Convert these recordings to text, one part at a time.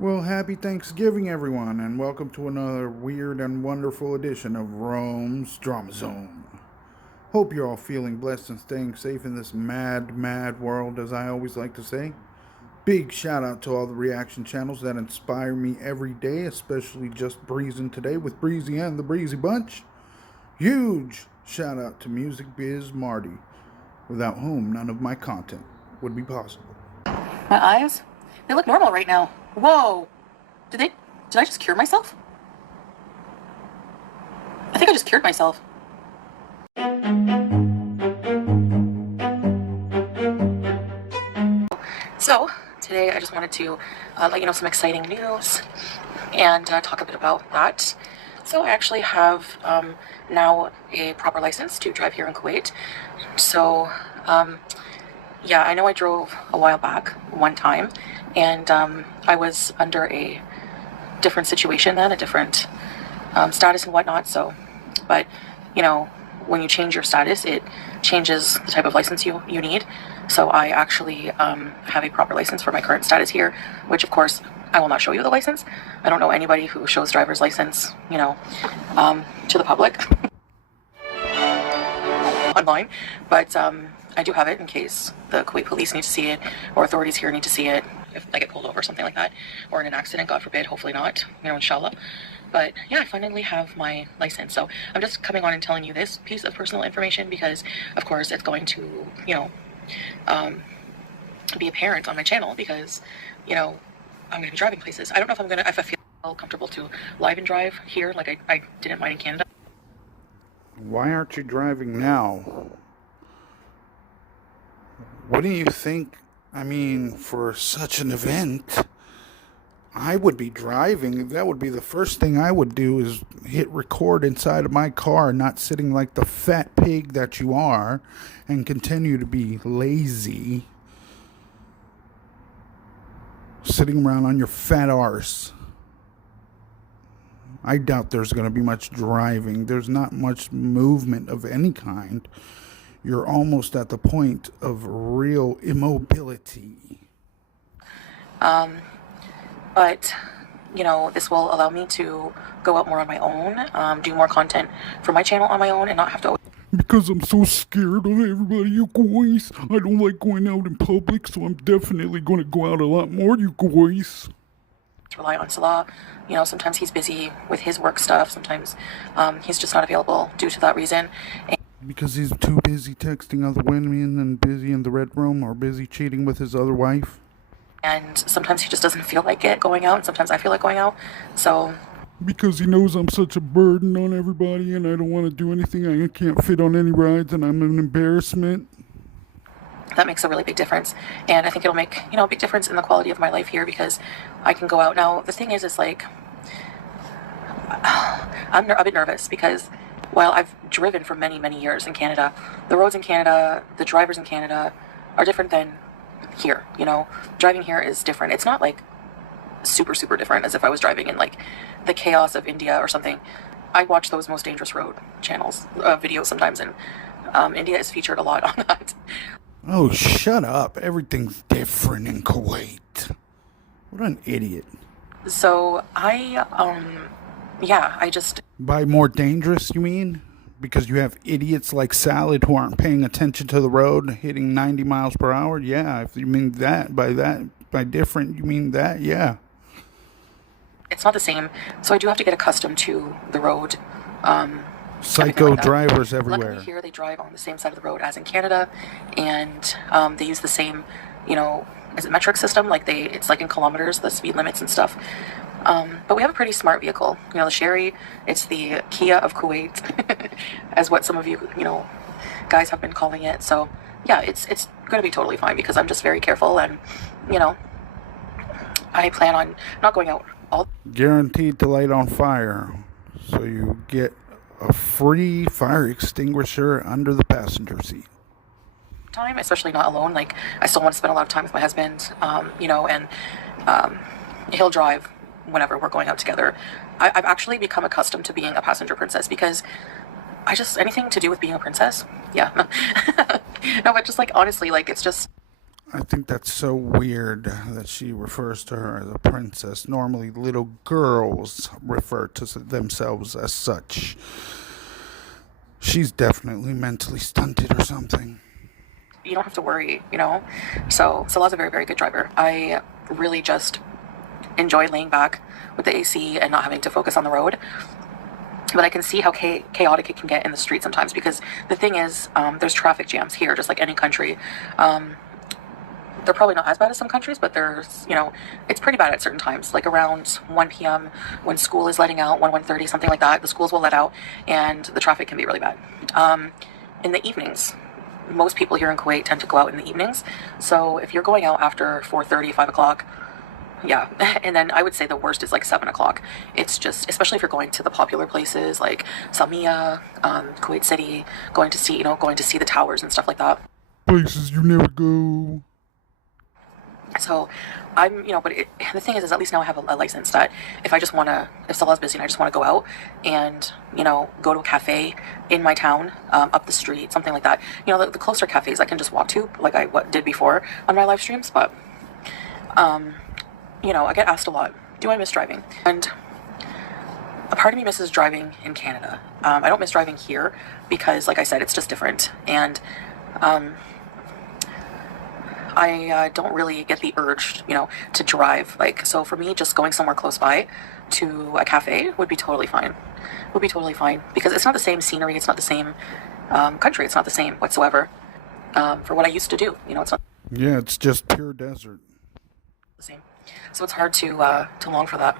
Well, happy Thanksgiving, everyone, and welcome to another weird and wonderful edition of Rome's Drama Zone. Hope you're all feeling blessed and staying safe in this mad, mad world, as I always like to say. Big shout out to all the reaction channels that inspire me every day, especially Just Breezing today with Breezy and the Breezy Bunch. Huge shout out to Music Biz Marty, without whom none of my content would be possible. My eyes? They look normal right now. Whoa! Did I just cure myself? I think I just cured myself. So, today I just wanted to let you know some exciting news and talk a bit about that. So I actually have now a proper license to drive here in Kuwait. So, yeah, I know I drove a while back one time, and I was under a different situation then, a different status and whatnot. So, but you know, when you change your status, it changes the type of license you need. So I actually have a proper license for my current status here, which of course I will not show you the license. I don't know anybody who shows driver's license, to the public online, but I do have it in case the Kuwait police need to see it, or authorities here need to see it if I get pulled over or something like that, or in an accident, God forbid, hopefully not, inshallah. But yeah, I finally have my license. So I'm just coming on and telling you this piece of personal information because, of course, it's going to, be apparent on my channel because, I'm going to be driving places. I don't know if I feel comfortable to live and drive here like I didn't mind in Canada. Why aren't you driving now? Wouldn't you think, for such an event, I would be driving? That would be the first thing I would do is hit record inside of my car, not sitting like the fat pig that you are, and continue to be lazy, sitting around on your fat arse. I doubt there's going to be much driving. There's not much movement of any kind. You're almost at the point of real immobility. But, this will allow me to go out more on my own, do more content for my channel on my own and not have to... Because I'm so scared of everybody, you guys. I don't like going out in public, so I'm definitely going to go out a lot more, you guys. Rely on Salah. Sometimes he's busy with his work stuff. Sometimes he's just not available due to that reason. Because he's too busy texting other women and busy in the red room or busy cheating with his other wife. And sometimes he just doesn't feel like it going out, and sometimes I feel like going out. So... Because he knows I'm such a burden on everybody and I don't want to do anything. I can't fit on any rides and I'm an embarrassment. That makes a really big difference. And I think it'll make, a big difference in the quality of my life here because I can go out. Now, the thing is like, I'm a bit nervous because while I've driven for many, many years in Canada, the roads in Canada, the drivers in Canada are different than here. Driving here is different. It's not like super, super different as if I was driving in like the chaos of India or something. I watch those Most Dangerous Road channels, videos sometimes, and India is featured a lot on that. Oh, shut up. Everything's different in Kuwait. What an idiot. So I just... By more dangerous, you mean? Because you have idiots like Salad who aren't paying attention to the road, hitting 90 miles per hour? Yeah, if you mean by different, you mean that? Yeah. It's not the same. So I do have to get accustomed to the road. Psycho like drivers everywhere. Luckily here they drive on the same side of the road as in Canada, and they use the same, is it metric system? Like it's like in kilometers, the speed limits and stuff. But we have a pretty smart vehicle. The Sherry, it's the Kia of Kuwait, as what some of you, guys have been calling it. So yeah, it's going to be totally fine because I'm just very careful and, I plan on not going out all... Guaranteed to light on fire. So you get a free fire extinguisher under the passenger seat. Time, especially not alone. Like, I still want to spend a lot of time with my husband, and he'll drive whenever we're going out together. I've actually become accustomed to being a passenger princess because anything to do with being a princess, yeah. No, but just like, honestly, like, it's just... I think that's so weird that she refers to her as a princess. Normally, little girls refer to themselves as such. She's definitely mentally stunted or something. You don't have to worry, you know? So Salah's a very, very good driver. I really just enjoy laying back with the AC and not having to focus on the road. But I can see how chaotic it can get in the street sometimes, because the thing is, there's traffic jams here, just like any country. They're probably not as bad as some countries, but there's, it's pretty bad at certain times, like around 1 p.m. when school is letting out, 1:30, something like that. The schools will let out, and the traffic can be really bad. In the evenings, most people here in Kuwait tend to go out in the evenings. So if you're going out after 4:30, 5 o'clock, yeah. And then I would say the worst is like 7 o'clock. It's just, especially if you're going to the popular places like Salmiya, Kuwait City, going to see the towers and stuff like that. Places you never go. So but the thing is at least now I have a license that if Salah's busy and I just want to go out and, go to a cafe in my town, up the street, something like that. The closer cafes I can just walk to, like I did before on my live streams. But, I get asked a lot, do I miss driving? And a part of me misses driving in Canada. I don't miss driving here because, like I said, it's just different. And, I don't really get the urge, to drive. So for me, just going somewhere close by to a cafe would be totally fine. Because it's not the same scenery. It's not the same country. It's not the same whatsoever for what I used to do. It's not. Yeah, it's just pure desert. The same. So it's hard to long for that.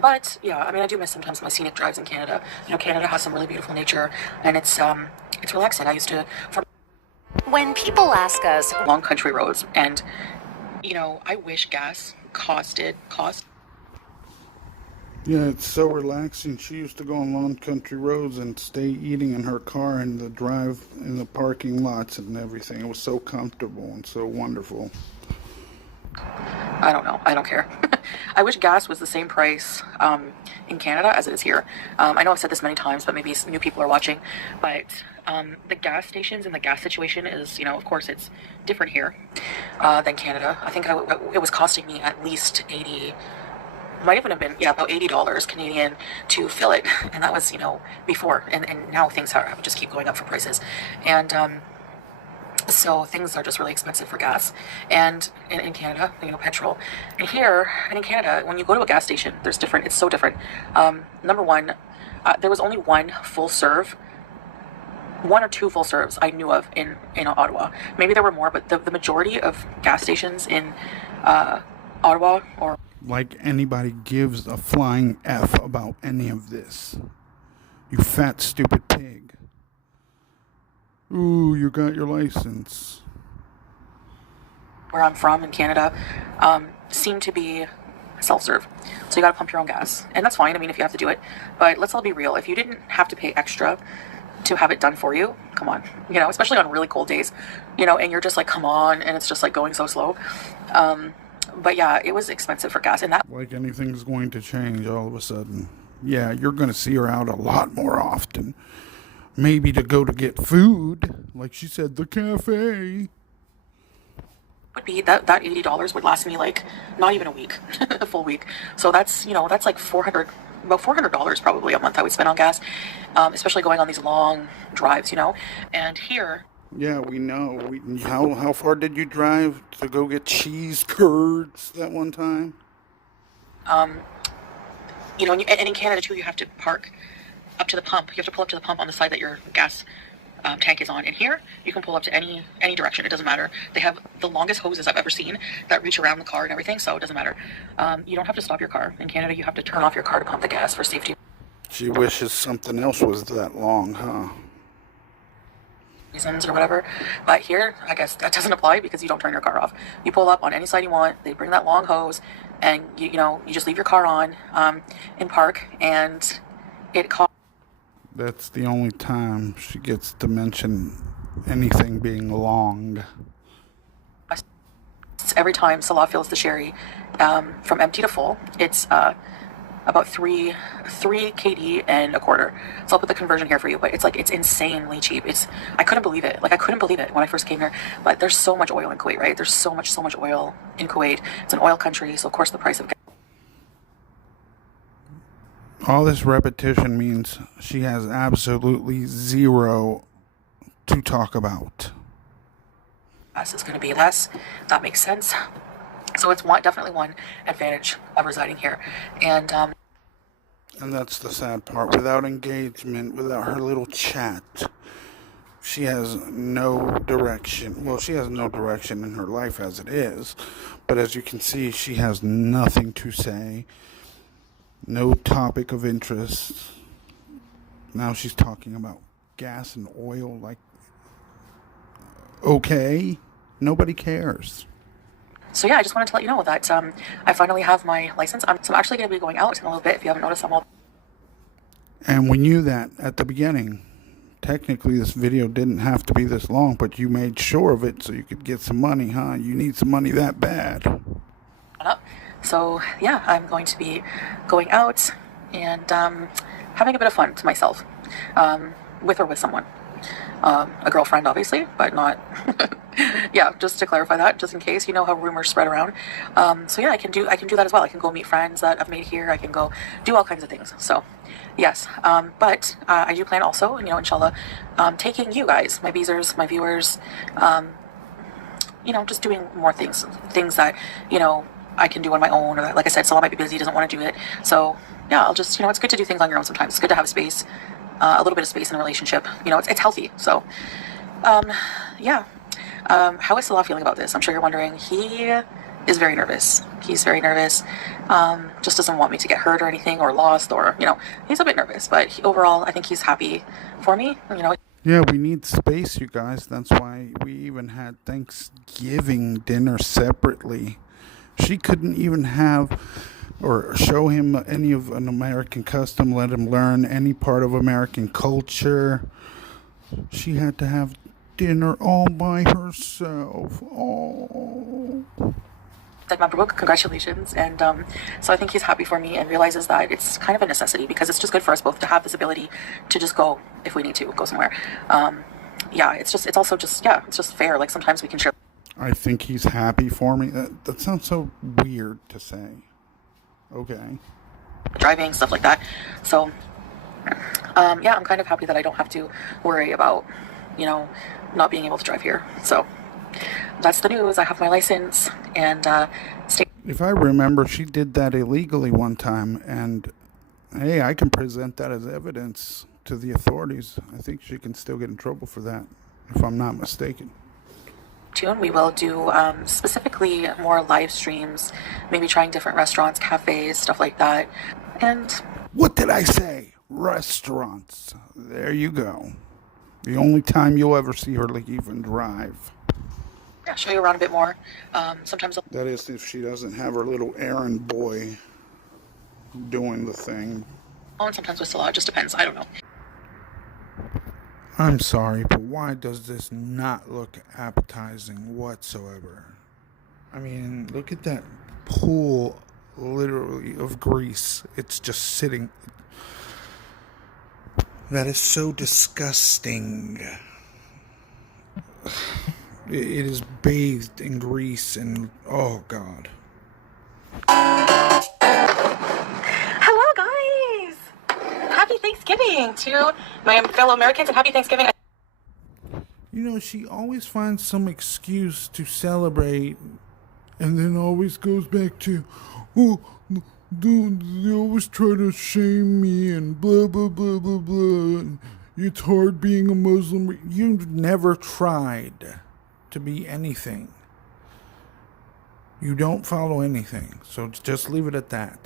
But yeah, I do miss sometimes my scenic drives in Canada. Canada has some really beautiful nature, and it's relaxing. I used to. When people ask us, long country roads, and I wish gas cost. Yeah, it's so relaxing. She used to go on long country roads and stay eating in her car in the drive in the parking lots and everything. It was so comfortable and so wonderful. I don't know. I don't care. I wish gas was the same price in Canada as it is here. I know I've said this many times, but maybe new people are watching. But the gas stations and the gas situation is, of course, it's different here than Canada. I think it was costing me at least 80, might even have been, about $80 Canadian to fill it. And that was, before. And now things just keep going up for prices. And so things are just really expensive for gas, and in Canada, petrol. And here, and in Canada, when you go to a gas station, it's so different. Number one, there was only one or two full serves I knew of in Ottawa. Maybe there were more, but the majority of gas stations in Ottawa or... Like anybody gives a flying F about any of this. You fat, stupid pig. Ooh, you got your license. Where I'm from in Canada, seem to be self-serve. So you gotta pump your own gas. And that's fine, if you have to do it. But let's all be real. If you didn't have to pay extra to have it done for you, come on. Especially on really cold days, and you're just like, come on, and it's just like going so slow. But yeah, it was expensive for gas. And that... Like anything's going to change all of a sudden. Yeah, you're going to see her out a lot more often. Maybe to go to get food, like she said, the cafe. Would be that $80 would last me like not even a week, a full week. So that's that's like about $400 probably a month I would spend on gas, especially going on these long drives, And here, yeah, we know. How far did you drive to go get cheese curds that one time? And in Canada too, you have to park up to the pump. You have to pull up to the pump on the side that your gas tank is on. And here, you can pull up to any direction. It doesn't matter. They have the longest hoses I've ever seen that reach around the car and everything, so it doesn't matter. You don't have to stop your car. In Canada, you have to turn off your car to pump the gas for safety. She wishes something else was that long, huh? Reasons or whatever. But here, I guess that doesn't apply because you don't turn your car off. You pull up on any side you want. They bring that long hose, and you just leave your car on in park, and it costs... That's the only time she gets to mention anything being long. Every time Salah fills the sherry from empty to full, it's about 3 KD and a quarter. So I'll put the conversion here for you, but it's insanely cheap. I couldn't believe it. Like, I couldn't believe it when I first came here. But there's so much oil in Kuwait, right? There's so much oil in Kuwait. It's an oil country, so of course the price of all this repetition means she has absolutely zero to talk about. gas is going to be less. That makes sense. So it's definitely one advantage of residing here. And that's the sad part. Without engagement, without her little chat, she has no direction. Well, she has no direction in her life as it is. But as you can see, she has nothing to say. No topic of interest. Now she's talking about gas and oil. Like, okay, nobody cares. So yeah, I just wanted to let you know that I finally have my license. So I'm actually going to be going out in a little bit. If you haven't noticed, I'm all... And we knew that at the beginning. Technically, this video didn't have to be this long, but you made sure of it so you could get some money, huh? You need some money that bad. So yeah, I'm going to be going out and having a bit of fun to myself, with or with someone. A girlfriend, obviously, but not... Yeah, just to clarify that, just in case, you know how rumors spread around. So yeah, I can do that as well. I can go meet friends that I've made here. I can go do all kinds of things. So yes, but I do plan also, you know, inshallah, taking you guys, my Beezers, my viewers, you know, just doing more things that, you know, I can do on my own, or like I said, Salah might be busy, doesn't want to do it. So yeah, I'll just, you know, it's good to do things on your own sometimes. It's good to have space, a little bit of space in a relationship. You know, it's healthy. So yeah. How is Salah feeling about this? I'm sure you're wondering. He is very nervous. He's very nervous. Just doesn't want me to get hurt or anything, or lost, or, you know, he's a bit nervous. But overall, I think he's happy for me. You know. Yeah, we need space, you guys. That's why we even had Thanksgiving dinner separately. She couldn't even have or show him any of an American custom, let him learn any part of American culture. She had to have dinner all by herself. Oh. Said Mabruk, congratulations. And so I think he's happy for me and realizes that it's kind of a necessity, because it's just good for us both to have this ability to just go if we need to go somewhere. Yeah, it's also just fair. Like, sometimes we can share. I think he's happy for me. That sounds so weird to say. Okay. Driving, stuff like that. So yeah, I'm kind of happy that I don't have to worry about, you know, not being able to drive here. So that's the news. I have my license, and if I remember, she did that illegally one time, and hey, I can present that as evidence to the authorities. I think she can still get in trouble for that, if I'm not mistaken. We will do specifically more live streams, maybe trying different restaurants, cafes, stuff like that. And what did I say? Restaurants. There you go. The only time you'll ever see her leave and drive. Yeah, show you around a bit more. Sometimes that is, if she doesn't have her little errand boy doing the thing. and sometimes with Salah, it just depends. I don't know. I'm sorry, but why does this not look appetizing whatsoever? I mean, look at that pool, literally, of grease. It's just sitting. That is so disgusting. It is bathed in grease and, oh God. Hello, guys! Happy Thanksgiving to my fellow Americans, and happy Thanksgiving. You know, she always finds some excuse to celebrate, and then always goes back to, oh, they always try to shame me and blah, blah, blah, blah, blah. It's hard being a Muslim. You've never tried to be anything. You don't follow anything. So just leave it at that.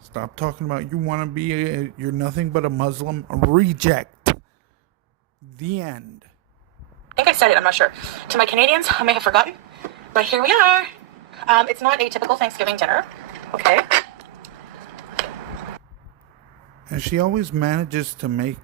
Stop talking about you want to be you're nothing but a Muslim. A reject. The end. I think I said it, I'm not sure. To my Canadians, I may have forgotten, but here we are. It's not a typical Thanksgiving dinner. Okay. And she always manages to make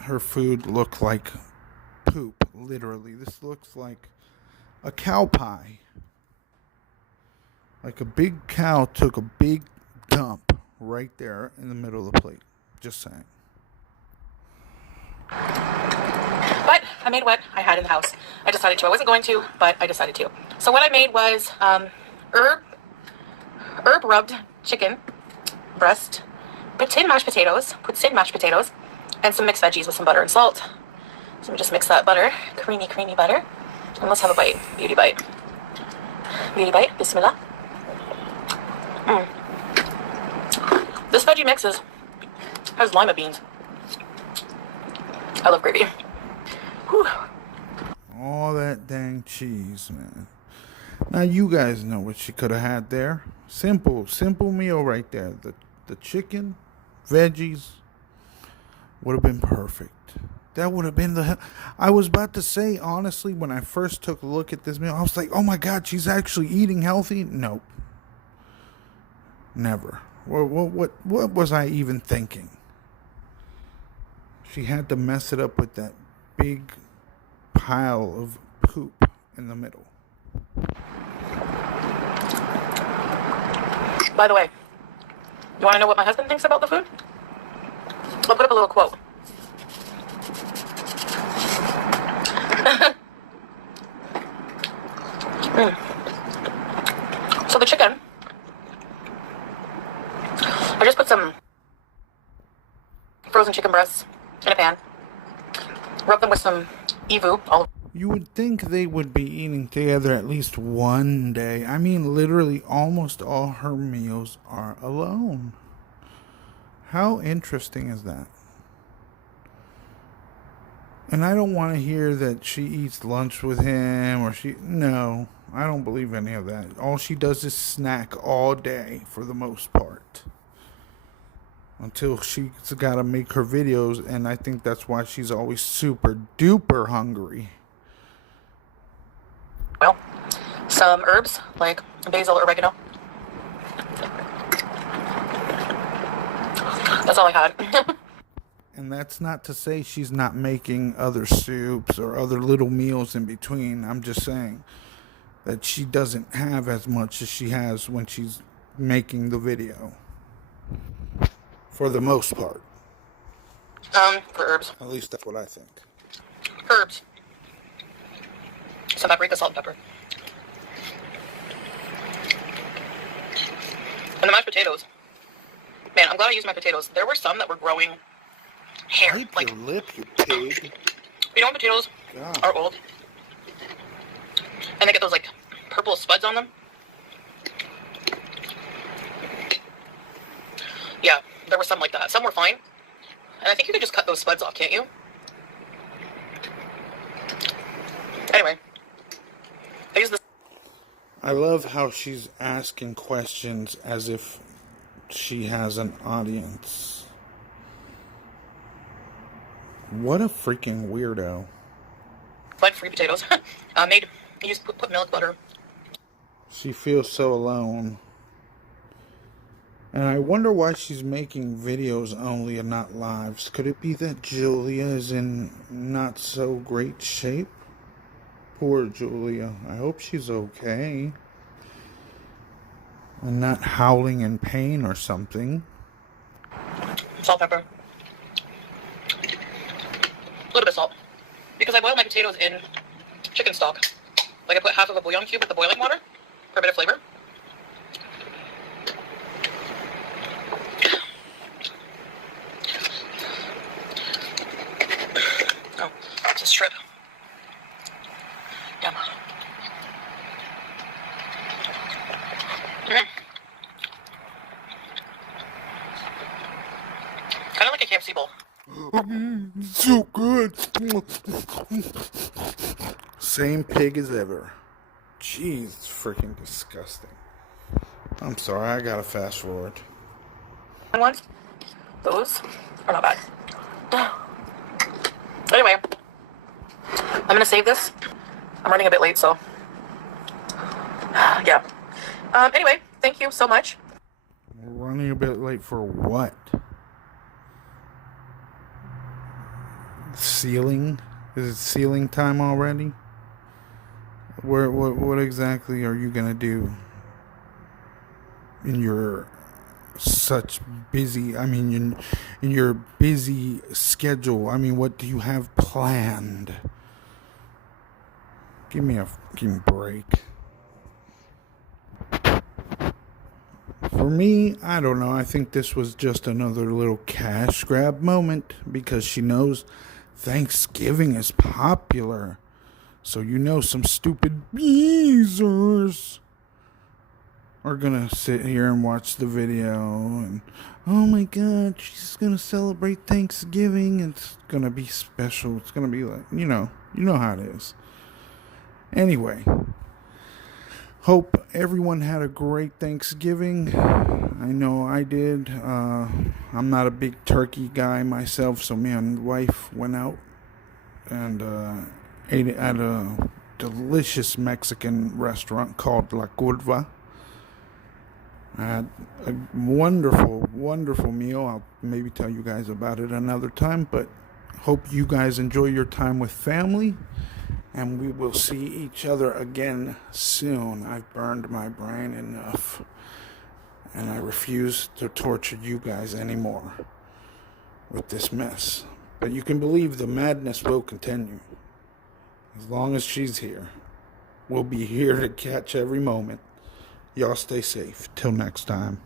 her food look like poop, literally. This looks like a cow pie. Like a big cow took a big dump right there in the middle of the plate. Just saying. But I made what I had in the house. I decided to. I wasn't going to, but I decided to. So what I made was herb rubbed chicken breast, put in mashed potatoes, and some mixed veggies with some butter and salt. So we just mix that butter, creamy butter, and let's have a bite. Beauty bite. Bismillah. This veggie mix has lima beans. I love gravy. Whew. All that dang cheese, man. Now you guys know what she could have had there. Simple meal right there. The chicken, veggies would have been perfect. That would have been I was about to say, honestly, when I first took a look at this meal, I was like, oh my God, she's actually eating healthy? Nope. Never. What was I even thinking? She had to mess it up with that big pile of poop in the middle. By the way, you want to know what my husband thinks about the food? I'll put up a little quote. So the chicken, I just put some frozen chicken breasts in a pan, rub them with some evu, olive. You would think they would be eating together at least one day. I mean, literally almost all her meals are alone. How interesting is that? And I don't want to hear that she eats lunch with him or no, I don't believe any of that. All she does is snack all day for the most part. Until she's got to make her videos, and I think that's why she's always super duper hungry. Well, some herbs like basil, oregano. That's all I had. And that's not to say she's not making other soups or other little meals in between. I'm just saying that she doesn't have as much as she has when she's making the video. For the most part. For herbs. At least that's what I think. Herbs. Some paprika, salt, and pepper. And the mashed potatoes. Man, I'm glad I used my potatoes. There were some that were growing hair. Wipe your lip, you pig. You know when potatoes are old? And they get those, like, purple spuds on them? Yeah, there were some like that. Some were fine. And I think you could just cut those spuds off, can't you? Anyway. I use this. I love how she's asking questions as if she has an audience. What a freaking weirdo. Free potatoes. Put milk, butter. She feels so alone. And I wonder why she's making videos only and not lives. Could it be that Julia is in not so great shape? Poor Julia. I hope she's okay. And not howling in pain or something. Salt, pepper. A little bit of salt. Because I boil my potatoes in chicken stock. Like I put half of a bouillon cube with the boiling water for a bit of flavor. Oh, it's a strip. Yum. Kind of like a KFC bowl. So good. Same pig as ever. Jeez, it's freaking disgusting. I'm sorry, I gotta fast forward. Ones, those are not bad. Anyway, I'm gonna save this. I'm running a bit late, so yeah. Anyway, thank you so much. We're running a bit late for what? Sealing? Is it sealing time already? What exactly are you gonna do in your such busy, I mean, in your busy schedule, I mean, what do you have planned? Give me a fucking break. For me, I don't know. I think this was just another little cash grab moment because she knows Thanksgiving is popular. So some stupid beezers are gonna sit here and watch the video and, oh my god, she's gonna celebrate Thanksgiving. It's gonna be special. It's gonna be like, you know how it is. Anyway, hope everyone had a great Thanksgiving. I know I did. I'm not a big turkey guy myself, so me and wife went out and ate at a delicious Mexican restaurant called La Curva. I had a wonderful, wonderful meal. I'll maybe tell you guys about it another time, but hope you guys enjoy your time with family, and we will see each other again soon. I've burned my brain enough, and I refuse to torture you guys anymore with this mess. But you can believe the madness will continue. As long as she's here, we'll be here to catch every moment. Y'all stay safe. Till next time.